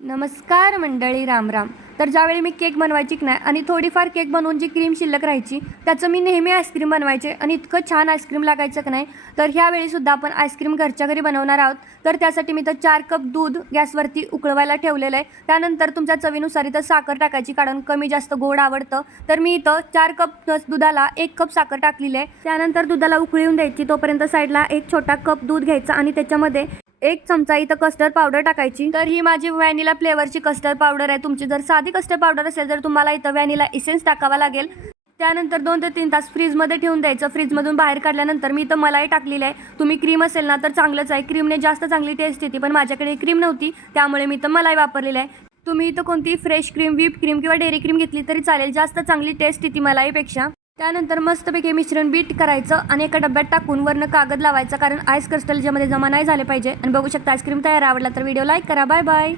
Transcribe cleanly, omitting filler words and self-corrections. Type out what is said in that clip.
नमस्कार मंडळी, राम राम. तर ज्यावेळी मी केक बनवायची की नाही आणि थोडीफार केक बनवून जी क्रीम शिल्लक राहायची त्याचं मी नेहमी आईस्क्रीम बनवायचे आणि इतकं छान आईस्क्रीम लागायचं की नाही. तर ह्यावेळीसुद्धा आपण आईस्क्रीम घरच्या घरी बनवणार आहोत. तर त्यासाठी मी तर 4 कप दूध गॅसवरती उकळवायला ठेवलेलं आहे. त्यानंतर तुमच्या चवीनुसार इथं साखर टाकायची, कारण कमी जास्त गोड आवडतं. तर मी इथं 4 कप दुधाला 1 कप साखर टाकलेली आहे. त्यानंतर दुधाला उकळी येऊन द्यायची. तोपर्यंत साईडला एक छोटा कप दूध घ्यायचा आणि त्याच्यामध्ये 1 चमचा इथं कस्टर्ड पावडर टाकायची. तर ही माझी व्हॅनिला फ्लेवरची कस्टर्ड पावडर आहे. तुमची जर साधी कस्टर्ड पावडर असेल तर तुम्हाला इथं व्हॅनिला इसेन्स टाकावा लागेल. त्यानंतर 2 ते 3 तास फ्रीजमध्ये ठेवून द्यायचं. फ्रीजमधून बाहेर काढल्यानंतर मी इथं मलाई टाकलेली आहे. तुम्ही क्रीम असेल ना तर चांगलंच आहे, क्रीमने जास्त चांगली टेस्ट येते, पण माझ्याकडे क्रीम नव्हती त्यामुळे मी इथं मलाई वापरलेली आहे. तुम्ही इथं कोणती फ्रेश क्रीम, व्हिप क्रीम किंवा डेअरी क्रीम घेतली तरी चालेल, जास्त चांगली टेस्ट येते मलाईपेक्षा. त्यानंतर मस्तपैकी मिश्रण बीट करायचं आणि एका डब्यात टाकून वरनं कागद लावायचा, कारण आईस क्रिस्टल ज्यामध्ये जमा नाही झाले पाहिजे. आणि बघू शकता आईस्क्रीम तयार. आवडला तर व्हिडिओ लाईक करा. Bye bye.